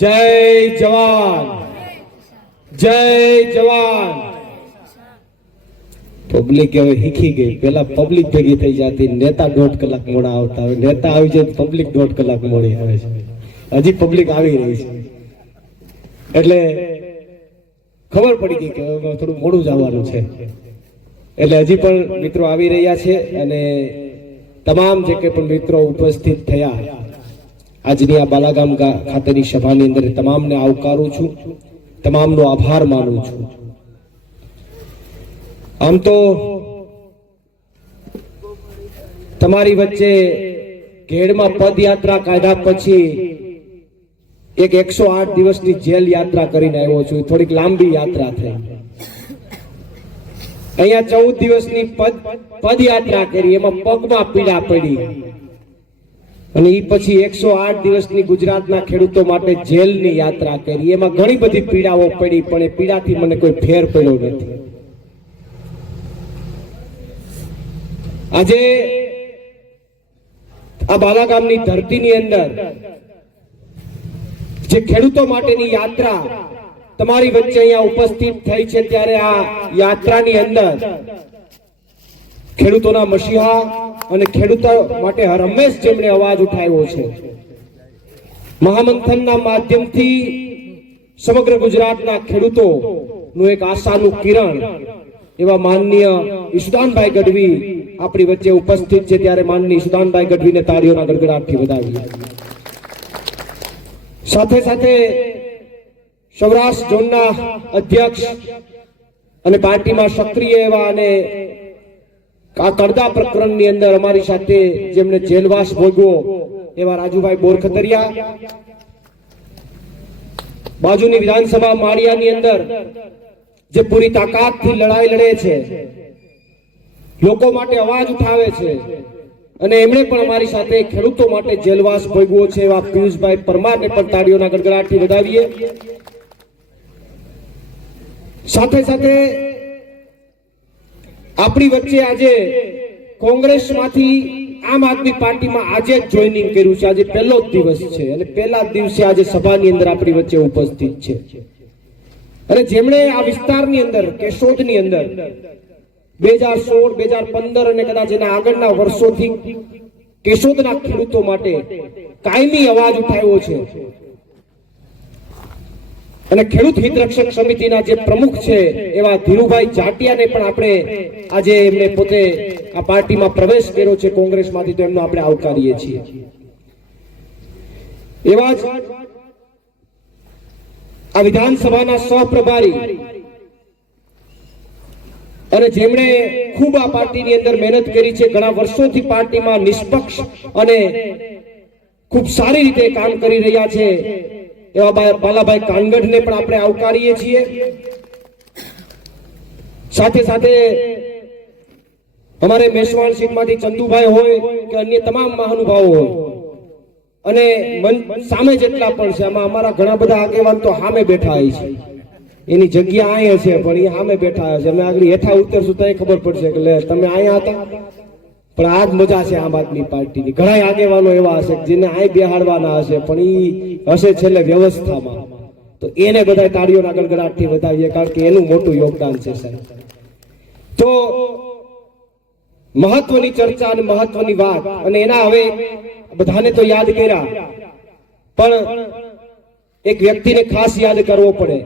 જય જવાન, જય જવાન. પબ્લિક હવે શીખી ગઈ. પેલા પબ્લિક ભેગી થઈ જતી, નેતા 1.5 કલાક મોડા આવતા. હવે નેતા આવી જાય પબ્લિક 1.5 કલાક મોડી આવે છે. હજી પબ્લિક આવી રહી છે એટલે ખબર પડી ગઈ કે થોડું મોડું જવાનું છે. એટલે હજી પણ મિત્રો આવી રહ્યા છે અને તમામ જે કે પણ મિત્રો ઉપસ્થિત થયા આજની આ બાલાગામ ખાતેની સભાની અંદર તમામને આવકારું છું, તમામનો આભાર માનું છું. આમ તો તમારી વચ્ચે ઘેડમાં પદયાત્રા કાઢ્યા પછી એક 108 દિવસની જેલ યાત્રા કરીને આવ્યો છું. થોડીક લાંબી યાત્રા થઈ. અહીંયા 14 દિવસની પદયાત્રા કરી, એમાં પગમાં પીડા પડી અને એ પછી 108 દિવસની ગુજરાતના ખેડૂતો માટે જેલની યાત્રા કરી. એમાં ઘણી બધી પીડાઓ પડી, પણ એ પીડાથી મને કોઈ ફેર પડ્યો નથી. આજે આ બાલાગામની ધરતીની અંદર જે ખેડૂતો માટેની યાત્રા તમારી વચ્ચે અહીંયા ઉપસ્થિત થઈ છે, ત્યારે આ યાત્રાની અંદર ખેડૂતોના મસીહા અને ખેડૂતો માટે હર હંમેશ જેમણે અવાજ ઉઠાવ્યો છે, મહામંથનના માધ્યમથી સમગ્ર ગુજરાતના ખેડૂતોનું એક આશાનું કિરણ એવા માનનીય ઈશુદાનભાઈ ગઢવી આપણી વચ્ચે ઉપસ્થિત છે. ત્યારે માનનીય ઈશુદાનભાઈ ગઢવીને તાળીઓના ગડગડાટથી વધાવીએ. સાથે સાથે સૌરાષ્ટ્ર ઝોનના અધ્યક્ષ અને પાર્ટીમાં સક્રિય એવા અને આ કરદા પ્રકરણની અંદર અમારી સાથે જેમને જેલવાસ ભોગવો એવા રાજુભાઈ બોરખતરિયા, બાજુની વિધાનસભા માળિયાની અંદર જે પૂરી તાકાતથી લડાઈ લડે છે, લોકો માટે અવાજ ઉઠાવે છે અને એમણે પણ અમારી સાથે ખેડૂતો માટે જેલવાસ ભોગવો છે એવા પિયુષભાઈ પરમારને પણ તાળીઓના ગડગડાટથી વધાવીએ. સાથે સાથે આપણી વચ્ચે આજે કોંગ્રેસમાંથી આમ આદમી પાર્ટીમાં આજે જ જોઈનિંગ કર્યું છે. આજે પહેલો જ દિવસ છે અને પહેલા જ દિવસે આજે સભાની અંદર આપણી વચ્ચે ઉપસ્થિત છે અને જેમણે આ વિસ્તારની અંદર કેશોદની અંદર 2016, 2015 અને કદાચ એના આગળના વર્ષોથી કેશોદના ખેડૂતો માટે કાયમી અવાજ ઉઠાવ્યો છે અને ખેડૂત હિતરક્ષક સમિતિના જે પ્રમુખ છે એવા ધીરુભાઈ જાટિયાને પણ આપણે આજે એમને પોતે આ પાર્ટીમાં પ્રવેશ કર્યો છે કોંગ્રેસમાંથી, તો એમનો આપણે આવકારીએ છીએ. એવા જ આ વિધાનસભાના સહપ્રભારી અને જેમણે ખૂબ આ પાર્ટીની અંદર મહેનત કરી છે, ઘણા વર્ષોથી પાર્ટીમાં નિષ્પક્ષ અને ખૂબ સારી રીતે કામ કરી રહ્યા છે એવા બાલાભાઈ કાનગઢને પણ આપણે આવકારીએ છીએ. સાથે સાથે અમારે મેસવાણ સીટમાંથી ચંદુભાઈ હોય કે અન્ય તમામ મહાનુભાવો હોય અને સામે જેટલા પણ છે, આમાં અમારા ઘણા બધા આગેવાન તો સામે બેઠા હોય છે. એની જગ્યા અહીંયા છે પણ એ સામે બેઠા છે. અમે આગળ હેઠા ઉતરશું તો ખબર પડશે કે તમે અહીંયા હતા. પણ આ જ મજા છે આમ આદમી પાર્ટીની. ઘણા આગેવાનો એવા હશે જેને અહીં બેહાડવાના હશે, પણ એ હશે છેલ્લે વ્યવસ્થામાં. તો એને બધા તાળીઓના ગડગડાટથી વધાવીએ, કારણ કે એનું મોટું યોગદાન છે સાહેબ. તો મહત્વની ચર્ચા અને મહત્વની વાત, અને એના હવે બધાને તો યાદ કર્યા, પણ એક વ્યક્તિને ખાસ યાદ કરવો પડે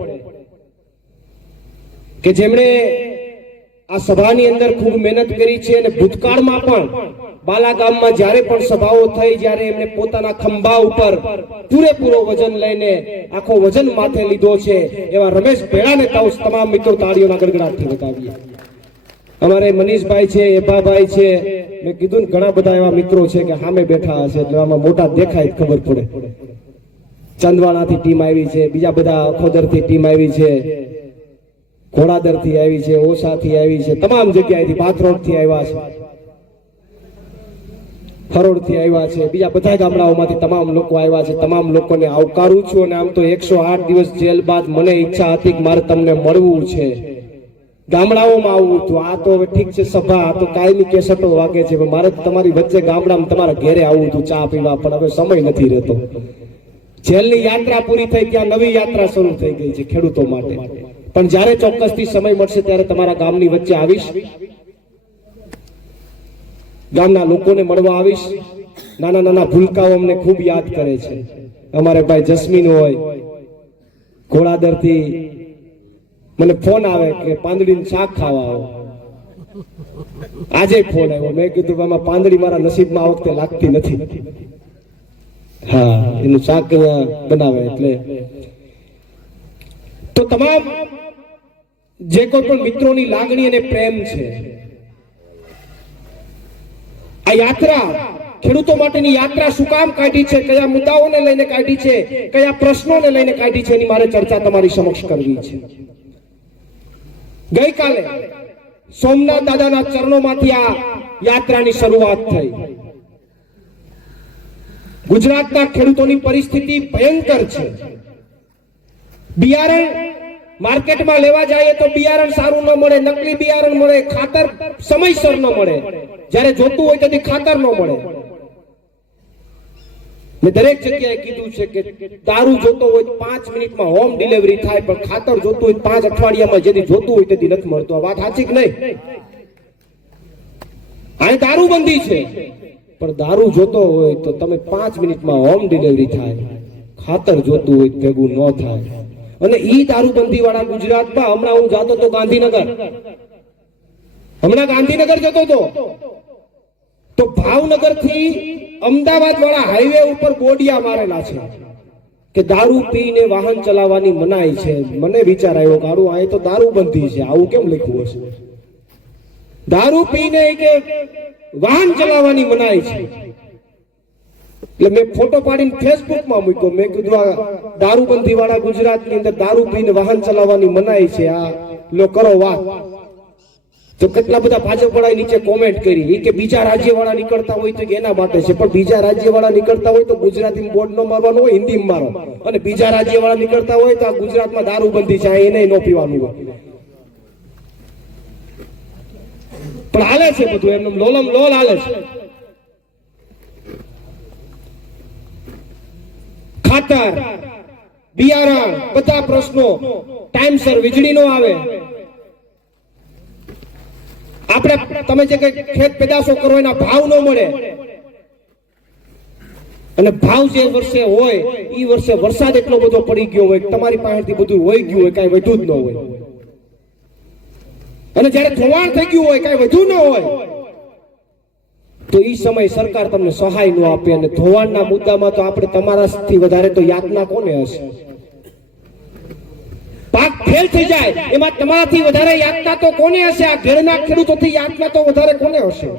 કે જેમણે આ સભાની અંદર ખૂબ મહેનત કરી છે અને ભૂતકાળમાં પણ બાલાગામમાં જ્યારે પણ સભાઓ થઈ, જ્યારે એમણે પોતાના ખંભા ઉપર પૂરેપૂરો વજન લઈને આખો વજન માથે લીધો છે એવા રમેશ ભેડાને તમામ મિત્રો તાળીઓના ગડગડાટથી વધાવીએ. અમારે મનીષભાઈ છે, એભાભાઈ છે, મેં કીધું ને ઘણા બધા એવા મિત્રો છે કે સામે બેઠા હશે એટલે આમાં મોટા દેખાય ખબર પડે. ચંદવાણાથી ટીમ આવી છે, બીજા બધા અખોદરથી ટીમ આવી છે, ઘોડાદરથી આવી છે, ઓસાથી આવી છે, તમામ જગ્યાએથી, પાથરોડથી આવ્યા છે, ફરોડથી આવ્યા છે, બીજા બધા ગામડાઓમાંથી તમામ લોકો આવ્યા છે. તમામ લોકોને આવકારું છું. અને આમ તો 108 દિવસ જેલ બાદ મને ઈચ્છા હતી કે મારે તમને મળવું છે, ગામડાઓમાં આવવું હતું. આ તો હવે ઠીક છે, સભા આ તો કાયમી કેસટો વાગે છે, મારે તમારી વચ્ચે ગામડામાં તમારા ઘેરે આવવું હતું ચા પીવા, પણ હવે સમય નથી રહેતો. જેલની યાત્રા પૂરી થઈ ત્યાં નવી યાત્રા શરૂ થઈ ગઈ છે ખેડૂતો માટે. પણ જ્યારે ચોક્કસથી સમય મળશે ત્યારે તમારા ગામની વચ્ચે આવીશ, ગામના લોકોને મળવા આવીશ. નાના નાના ભૂલકાઓ અમને ખૂબ યાદ કરે છે. અમારે ભાઈ જસ્મીન હોય ઘોડાદરથી મને ફોન આવે કે પાંદડીનું શાક ખાવા આવો. આજે ફોન આવ્યો, મેં કીધું આમાં પાંદડી મારા નસીબમાં આ વખતે લાગતી નથી. હા, એનું શાક બનાવે એટલે. તો તમામ જે કોઈ પણ મિત્રોની લાગણી અને પ્રેમ છે, આ યાત્રા ખેડૂતો માટેની યાત્રા શું કામ કાઢી છે, કયા મુદ્દાઓને લઈને કાઢી છે, કયા પ્રશ્નોને લઈને કાઢી છે, એની મારે ચર્ચા તમારી સમક્ષ કરવી છે. ગઈકાલે સોમનાથ દાદાના ચરણોમાંથી આ યાત્રાની શરૂઆત થઈ. ગુજરાતના ખેડૂતોની પરિસ્થિતિ ભયંકર છે. બિયારણ માર્કેટમાં લેવા જાય તો બિયારણ સારું ન મળે, નકલી બિયારણ મળે, ખાતર સમયસર ન મળે, જ્યારે જોતું હોય તેથી ખાતર ન મળે. મેં દરેક જગ્યાએ કીધું છે કે દારૂ જોતો હોય 5 મિનિટમાં હોમ ડિલિવરી થાય, પણ ખાતર જોતું હોય 5 અઠવાડિયામાં જેથી જોતું હોય તેથી નથી મળતું. આ વાત સાચી કે નહીં? આ દારૂબંધી છે, પણ દારૂ જોતો હોય તો તમે 5 મિનિટમાં હોમ ડિલિવરી થાય, ખાતર જોતું હોય ભેગું ન થાય. અને ઈ દારૂબંધી વાળા ગુજરાતમાં હમણાં હું જાતો તો ગાંધીનગર જતો હતો તો ભાવનગર થી અમદાવાદ વાળા હાઈવે ઉપર બોડિયા મારેલા છે કે દારૂ પીને વાહન ચલાવવાની મનાઈ છે. મને વિચાર આવ્યો કે આડું આ તો દારૂબંધી છે, આવું કેમ લખ્યું હશે? દારૂ પીને કે વાહન ચલાવવાની મનાઈ છે. એટલે મેં ફોટો પાડીને ફેસબુકમાં મૂક્યો. મેં કીધું આ દારૂબંધી વાળા ગુજરાતની અંદર દારૂ પીને વાહન ચલાવવાની મનાઈ છે, આ લો કરો વાત. તો કેટલા બધા ભાજપ વાળા નીચે કોમેન્ટ કરી કે બીજા રાજ્ય વાળા નીકળતા હોય તો એના માટે છે, પણ બીજા રાજ્ય વાળા નીકળતા હોય તો ગુજરાતી બોર્ડ નો મારવાનો હોય, હિન્દી મારો. અને બીજા રાજ્ય વાળા નીકળતા હોય તો આ ગુજરાતમાં દારૂબંધી છે, એને ન પીવાનું હોય. પણ હાલે છે બધું એમને લોલમ લોલ હાલે છે. ખાતર, બિયારણ, બધા પ્રશ્નો, ટાઈમસર વીજળી નો આવે. આપણે તમે જે કઈ ખેત પેદાશો કરો એના ભાવ ન મળે, અને ભાવ જે વર્ષે હોય એ વર્ષે વરસાદ એટલો બધો પડી ગયો હોય તમારી પાસેથી બધું વહી ગયું હોય, કઈ વધુ જ ન હોય. અને જયારે ધોવાણ થઈ ગયું હોય, કઈ વધુ ન હોય, તો એ સમય સરકાર તમને સહાય ન આપે. અને ધોવાણના મુદ્દામાં તો આપણે તમારાથી વધારે તો યાતના કોને હશે? પાક ફેલ થઈ જાય એમાં તમારાથી વધારે યાતના તો કોને હશે? આ ઘરના ખેડૂતોથી યાતના તો વધારે કોને હશે?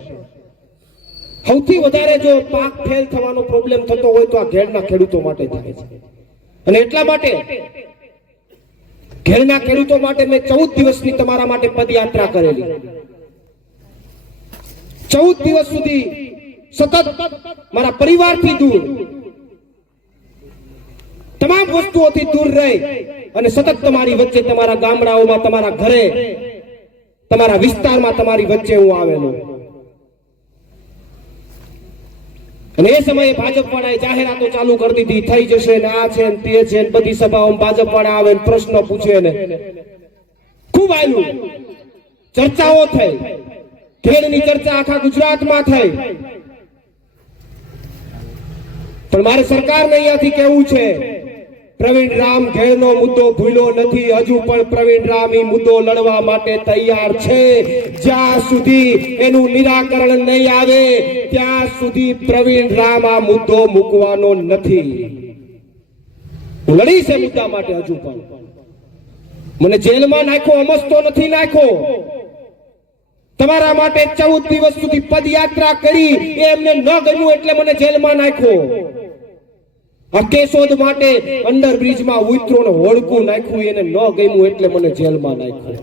સૌથી વધારે જો પાક ફેલ થવાનો પ્રોબ્લેમ થતો હોય તો આ ઘેરના ખેડૂતો માટે થાય છે. અને એટલા માટે ઘેરના ખેડૂતો માટે મેં 14 દિવસની તમારા માટે પદયાત્રા કરેલી. 14 દિવસ સુધી સતત મારા પરિવારથી દૂર, તમામ વસ્તુઓથી દૂર રહી અને સતત તમારી વચ્ચે, તમારા ગામડાઓમાં, તમારા ઘરે, તમારા વિસ્તારમાં તમારી વચ્ચે હું આવેલો. અને એ સમયે ભાજપ વાળાએ જાહેરાતો ચાલુ કરી દીધી, થઈ જશે ને આ છે ને તે છે ને, બધી સભાઓમાં ભાજપ વાળા આવે ને પ્રશ્ન પૂછે ને ખૂબ આવ્યું, ચર્ચાઓ થઈ. ખેડની ચર્ચા આખા ગુજરાતમાં થઈ. પણ મારે સરકારને અહીંયાથી કહેવું છે, પ્રવીણ રામ ઘેરનો મુદ્દો ભૂલ્યો નથી. હજુ પણ પ્રવીણ રામ એ મુદ્દો લડવા માટે તૈયાર છે. જ્યાં સુધી એનું નિરાકરણ નહીં આવે ત્યાં સુધી પ્રવીણ રામ આ મુદ્દો મૂકવાનો નથી. હું લડીશ એ મુદ્દા માટે. હજુ પણ મને જેલમાં નાખ્યો, અમસ્તો નથી નાખ્યો. તમારા માટે 14 દિવસ સુધી પદયાત્રા કરી, એમને ન ગમ્યું એટલે મને જેલમાં નાખ્યો. આ કેશોદ માટે અંડરબ્રિજમાં ઉતરોને હોડકું નાખ્યું, એને ન ગમ્યું એટલે મને જેલમાં નાખ્યો.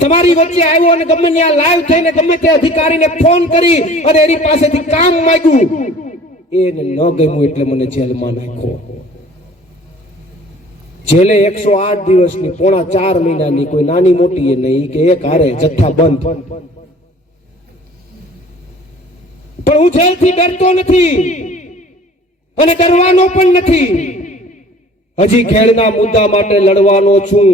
તમારી વચ્ચે આવ્યો અને ગમે ત્યાં લાઈવ થઈને ગમે તે અધિકારીને ફોન કરી અને એની પાસેથી કામ માંગ્યું, એને ન ગમ્યું એટલે મને જેલમાં નાખ્યો. જેલે 108 દિવસની, પોણા 4 મહિનાની, કોઈ નાની મોટી એ નહીં કે એક હારે જથ્થા બંધ. પણ હું જેલથી ડરતો નથી. અને ડરવાનો પણ નથી. હજી ખેડના મુદ્દા માટે લડવાનો છું.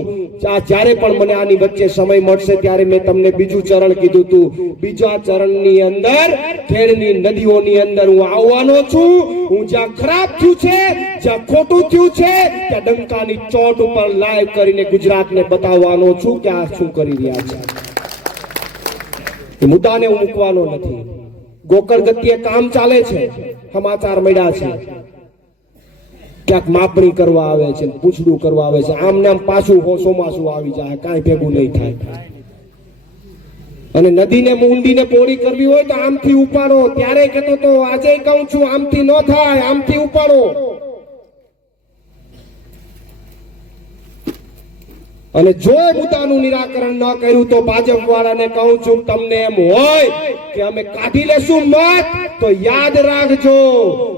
જ્યારે પણ મને આની વચ્ચે સમય મળશે ત્યારે મેં તમને બીજું ચરણ કીધું હતું. બીજા ચરણની અંદર ખેડની નદીઓની અંદર હું આવવાનો છું. હું જ્યાં ખરાબ થયું છે, જ્યાં ખોટું થયું છે, ત્યાં ડંકાની ચોટ ઉપર લાઈવ કરીને ગુજરાતને બતાવવાનો છું કે આ શું કરી રહ્યા છે. એ મુદ્દાને હું મૂકવાનો નથી. ગોકળ ગતિએ કામ ચાલે છે, સમાચાર મળ્યા છે. ક્યાંક માપણી કરવા આવે છે, પૂછડું કરવા આવે છે. આમ ને આમ પાછું ચોમાસું આવી જાય, કાંઈ ભેગું નહીં થાય. અને નદીને ઊંડીને પોળી કરવી હોય તો આમથી ઉપાડો. ત્યારે કહેતો તો, આજે કહું છું, આમથી ન થાય, આમથી ઉપાડો. અને જો મુદ્દાનું નિરાકરણ ન કર્યું તો ભાજપ વાળાને કહું છું, તમને એમ હોય કે અમે કાઢી લેશું મત, તો યાદ રાખજો,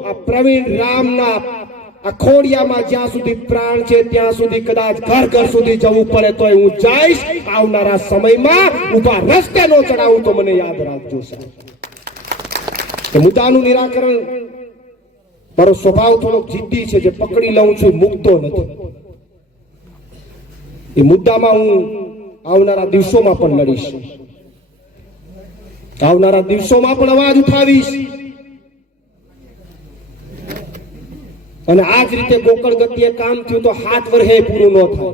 આ પ્રવીણ રામના આ ખોડિયામાં જ્યાં સુધી પ્રાણ છે ત્યાં સુધી કદાચ ઘર ઘર સુધી જવું પડે તોય હું જઈશ. આવનારા સમયમાં ઉભા રસ્તે નો ચડાવું તો મને યાદ રાખજો સાહેબ. મુદ્દાનું નિરાકરણ, મારો સ્વભાવ થોડો જિદ્દી છે, જે પકડી લઉં છું મૂકતો નથી. એ મુદ્દામાં હું આવનારા દિવસોમાં પણ લડીશ, આવનારા દિવસોમાં પણ અવાજ ઉઠાવીશ. અને આ જ રીતે ગોકળ ગતિએ કામ થયું તો 7 વર્ષે પૂરું ન થાય.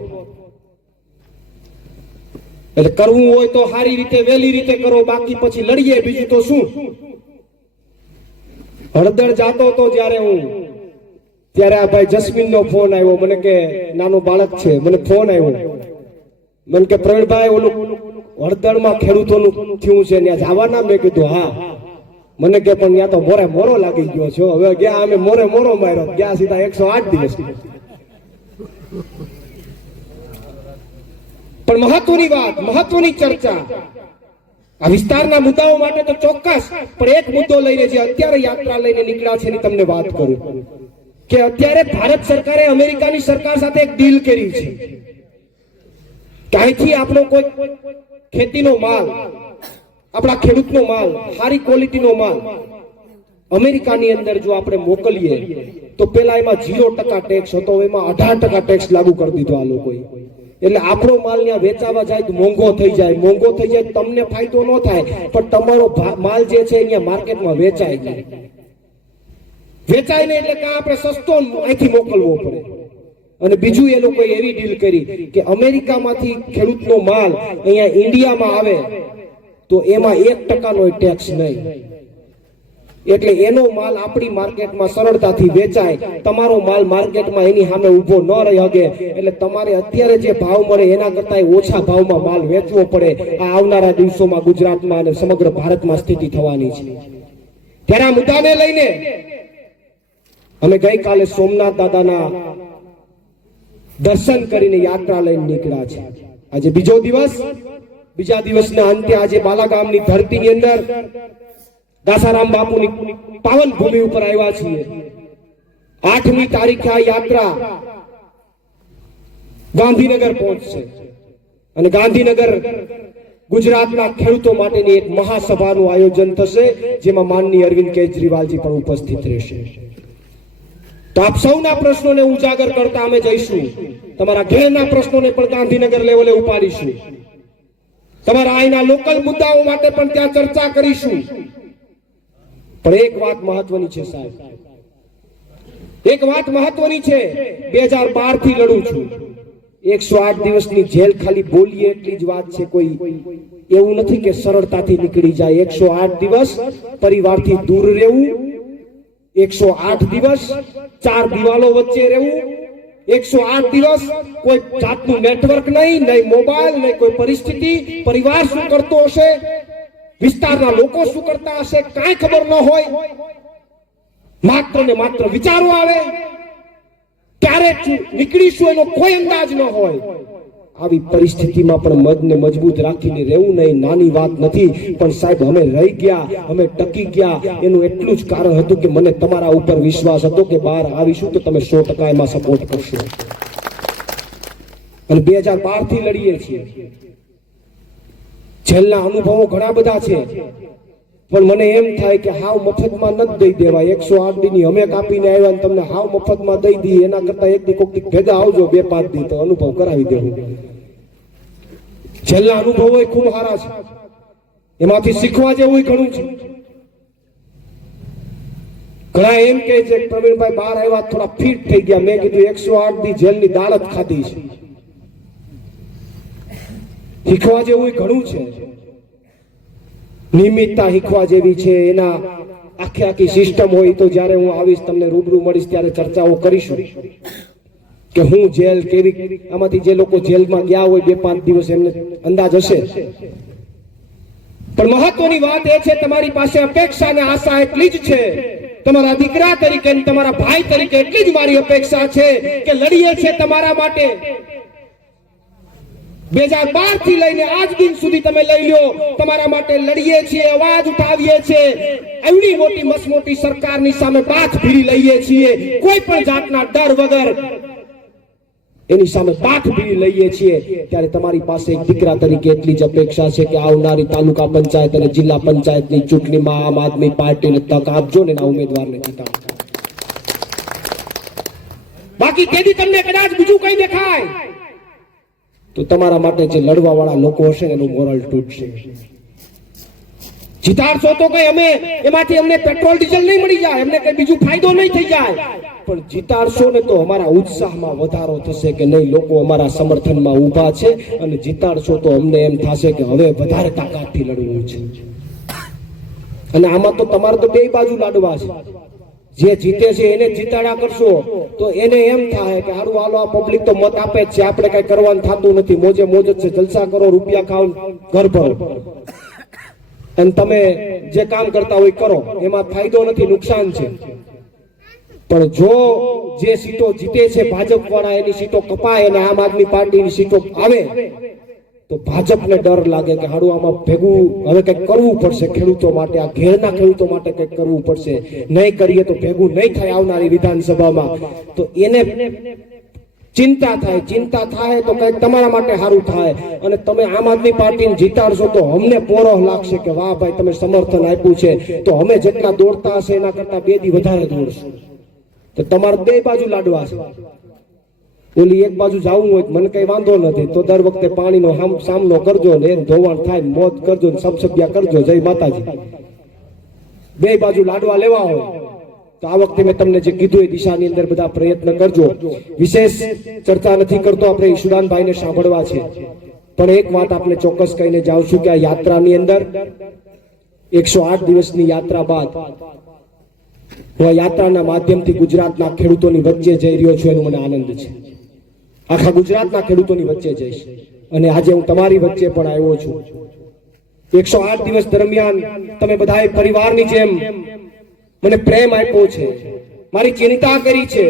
એટલે કરવું હોય તો સારી રીતે વહેલી રીતે કરો, બાકી પછી લડીએ. બીજું તો શું. હળદર જાતો હતો જ્યારે હું, ત્યારે આ ભાઈ જસ્મીન નો ફોન આવ્યો. મને કે નાનો બાળક છે, મને ફોન આવ્યો. મને કે પ્રવીણભાઈ, ઓલું હળદરમાં ખેડૂતોનું થયું છે, ત્યાં જવાના? મેં કીધું હા. મને કે પણ ત્યાં તો મોરે મોરો લાગી ગયો છો. હવે ગયા અમે મોરે મોરો માર્યો, ગયા સીધા 108 દિવસ. પણ મહત્વની વાત, મહત્વની ચર્ચા આ વિસ્તારના મુદ્દાઓ માટે તો ચોક્કસ, પણ એક મુદ્દો લઈને જે અત્યારે યાત્રા લઈને નીકળ્યા છે એની તમને વાત કરું કે અત્યારે ભારત સરકારે અમેરિકાની સરકાર સાથે એક ડીલ કરી છે કે અહીંથી આપણો કોઈ ખેતીનો માલ, આપણા ખેડૂતનો માલ, સારી ક્વોલિટીનો માલ અમેરિકાની અંદર જો આપણે મોકલીએ તો પેલા એમાં 0% ટેક્સ હતો, એમાં 18% ટેક્સ લાગુ કરી દીધો આ લોકોએ. એટલે આપણો માલ ત્યાં વેચાવા જાય તો મોંઘો થઈ જાય. મોંઘો થઈ જાય તમને ફાયદો ન થાય, પણ તમારો માલ જે છે અહીંયા માર્કેટમાં વેચાય જાય. વેચાય ને એટલે કે આપણે સસ્તો અહીંથી મોકલવો પડે. અને બીજું એ લોકોએ એવી ડીલ કરી કે અમેરિકામાંથી ખેડૂતનો માલ અહીંયા ઇન્ડિયામાં આવે તો એમાં 1%નો ટેક્સ નહીં. એટલે એનો માલ આપણી માર્કેટમાં સરળતાથી વેચાય, તમારો માલ માર્કેટમાં એની સામે ઊભો ન રહી શકે. એટલે તમારે અત્યારે જે ભાવ મળે એના કરતા ઓછા ભાવમાં માલ વેચવો પડે. આ આવનારા દિવસોમાં ગુજરાતમાં અને સમગ્ર ભારતમાં સ્થિતિ થવાની છે. ત્યારે આ મુદ્દાને લઈને અમે ગઈકાલે સોમનાથ દાદાના દર્શન કરીને યાત્રા લઈને નીકળ્યા છે. આજે બીજો દિવસ, બીજા દિવસના અંતે આજે બાલાગામની ધરતીની અંદર દાસારામ બાપુની પાવન ભૂમિ ઉપર આવ્યા છીએ. 8મી તારીખે આ યાત્રા ગાંધીનગર પહોંચશે અને ગાંધીનગર ગુજરાતના ખેડૂતો માટેની એક મહાસભાનું આયોજન થશે, જેમાં માનનીય અરવિંદ કેજરીવાલજી પણ ઉપસ્થિત રહેશે. તો આપ સૌના પ્રશ્નોને ઉજાગર કરતા અમે જઈશું. તમારા ઘેરના પ્રશ્નોને પણ ગાંધીનગર લેવલે ઉપાડીશું. તમારા અહીંના લોકલ મુદ્દાઓ માટે પણ ત્યાં ચર્ચા કરીશું. પણ એક વાત મહત્વની છે સાહેબ, એક વાત મહત્વની છે. 2012 થી લડું છું. 108 દિવસની જેલ ખાલી બોલીએ એટલી જ વાત છે. કોઈ એવું નથી કે સરળતાથી નીકળી જાય. 108 દિવસ પરિવારથી દૂર રહેવું, 108 દિવસ 4 દિવાલો વચ્ચે રહેવું, 108 દિવસ કોઈ જાતનું નેટવર્ક નહીં, નહીં મોબાઈલ, નહીં કોઈ પરિસ્થિતિ. પરિવાર શું કરતો હશે, વિસ્તારના લોકો શું કરતા હશે, કાંઈ ખબર ન હોય. માત્ર ને માત્ર વિચારો આવે, ક્યારે નીકળીશું એનો કોઈ અંદાજ ન હોય. આવી પરિસ્થિતિમાં પણ મનને મજબૂત રાખીને રહેવું નહીં નાની વાત નથી. પણ સાહેબ અમે રહી ગયા, અમે ટકી ગયા, એનું એટલું જ કારણ હતું કે મને તમારા ઉપર વિશ્વાસ હતો કે બહાર આવીશું તો તમે 100% એમાં સપોર્ટ કરશો. અને 2012 થી લડીએ છીએ. જેલના અનુભવો ઘણા બધા છે. પણ મને એમ થાય કે હાવ મફતમાં નથી દઈ દેવાય. 108 દી ની અમે કાપીને આવ્યા ને તમને હાવ મફતમાં દઈ દઈએ એના કરતા એક દી કોક દી ભેગા આવજો 2-5 દી તો અનુભવ કરાવી દેવું. છેલ્લા અનુભવો ખૂબ સારા છે, એમાંથી શીખવા જેવું ઘણું છે. ઘણા એમ કહે છે કે પ્રવીણભાઈ બહાર આવ્યા થોડા ફિટ થઈ ગયા. મેં કીધું 108 દી જેલની દાળ જ ખાધી છે. શીખવા જેવું ઘણું છે, નિયમિતતા શીખવા જેવી છે. એના આખી સિસ્ટમ હોય તો જ્યારે હું આવીશ તમને રૂબરૂ મળીશ ત્યારે ચર્ચાઓ કરીશું કે હું જેલ કેવી, આમાંથી જે લોકો જેલમાં ગયા હોય 2-5 દિવસ એમને અંદાજ હશે. પણ મહત્વની વાત એ છે તમારી પાસે અપેક્ષા અને આશા એટલી જ છે, તમારા દીકરા તરીકે તમારા ભાઈ તરીકે એટલી જ મારી અપેક્ષા છે કે લડીએ છે તમારા માટે. 2012 થી લઈને આજ દિન સુધી તમે લઈ લ્યો, તમારા માટે લડીએ છીએ, અવાજ ઉઠાવીએ છીએ, એવડી મોટી મસમોટી સરકારની સામે બાથ ભીડી લઈએ છીએ, કોઈ પણ જાતના ડર વગર એની સામે બાથ ભીડી લઈએ છીએ. ત્યારે તમારી પાસે એક દીકરા તરીકે એટલી જ અપેક્ષા છે કે આવનારી તાલુકા પંચાયત અને જિલ્લા પંચાયતની ચૂંટણીમાં આમ આદમી પાર્ટીને તક આપજો ને એના ઉમેદવારને જીતાડો. બાકી તેથી તમને કદાચ બીજું કઈ દેખાય તો તમારા માટે જે લડવા વાળા લોકો હશે એનું મોરલ તૂટશે. જીતાડશો તો કઈ અમે એમાંથી અમને પેટ્રોલ ડીઝલ નહીં મળી જાય, અમને કઈ બીજું ફાયદો નહીં થઈ જાય, પણ જીતાડશો ને તો અમારા ઉત્સાહમાં વધારો થશે કે નહીં લોકો અમારા સમર્થનમાં ઊભા છે, અને જીતાડશો તો અમને એમ થશે કે હવે વધારે તાકાતથી લડવું છે. અને આમાં તો તમારે તો બે બાજુ લાડવા છે. જે જીતે છે એને જીતાડા કરશો તો એને એમ થાય કે હારું હાલો આ પબ્લિક તો મત આપે જ છે, આપણે કઈ કરવાનું થતું નથી, મોજે મોજ જ છે, જલસા કરો, રૂપિયા ખાઓ, ઘર ભરો, અને તમે જે કામ કરતા હોય કરો, એમાં ફાયદો નથી, નુકસાન છે. પણ જો જે સીટો જીતે છે ભાજપ વાળા એની સીટો કપાય અને આમ આદમી પાર્ટીની સીટો આવે તો ભાજપને ડર લાગે કે હારું આમાં ભેગું હવે કંઈક કરવું પડશે, ખેડૂતો માટે, આ ઘેરના ખેડૂતો માટે કંઈક કરવું પડશે, નહીં કરીએ તો ભેગું નહીં થાય આવનારી વિધાનસભામાં. તો એને ચિંતા થાય તો કંઈક તમારા માટે સારું થાય, અને તમે આમ આદમી પાર્ટીને જીતાડશો તો અમને પોરોહ લાગશે કે વાહ ભાઈ તમે સમર્થન આપ્યું છે, તો અમે જેટલા દોડતા હશે એના કરતા 2 દી વધારે દોડશું. તો તમારે બે બાજુ લાડવા છે. ઓલી એક બાજુ જવું હોય મને કઈ વાંધો નથી, તો દર વખતે પાણીનો સામનો કરજો ને ધોવાણ થાય મોત કરજો ને સબસબિયા કરજો, જય માતાજી. બે બાજુ લાડવા લેવા હોય તો આ વખતે મેં તમને જે કીધું એ દિશાની અંદર બધા પ્રયત્ન કરજો. વિશેષ ચર્ચા નથી કરતો, આપણે ઈશુદાનભાઈને સાંભળવા છે, પણ એક વાત આપણે ચોક્કસ કહીને જાઉં છું કે આ યાત્રાની અંદર 108 દિવસની યાત્રા બાદ હું આ યાત્રાના માધ્યમથી ગુજરાતના ખેડૂતોની વચ્ચે જઈ રહ્યો છું, એનો મને આનંદ છે. આખા ગુજરાતના ખેડૂતોની વચ્ચે જઈશ, અને આજે હું તમારી વચ્ચે પણ આવ્યો છું. 108 દિવસ દરમિયાન તમે બધાએ પરિવારની જેમ મને પ્રેમ આપ્યો છે, મારી ચિંતા કરી છે,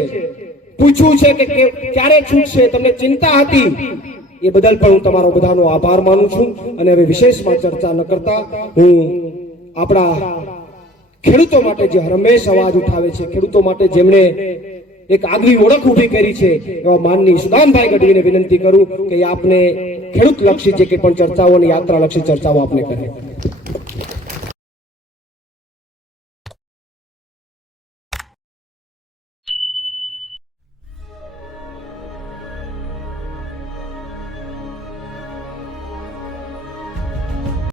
પૂછ્યું છે કે ક્યારે છૂટશે, તમને ચિંતા હતી, એ બદલ પણ હું તમારો બધાનો આભાર માનું છું. અને હવે વિશેષમાં ચર્ચા ન કરતા હું આપણા ખેડૂતો માટે જે હંમેશ અવાજ ઉઠાવે છે, ખેડૂતો માટે જેમણે એક આગવી ઓળખ ઊભી કરી છે એવા માનની ઈશુદાનભાઈ ગઢવીને વિનંતી કરું કે આપને ખેડૂત લક્ષી જે કે પણ ચર્ચાઓ અને યાત્રા લક્ષી ચર્ચાઓ આપને કરે.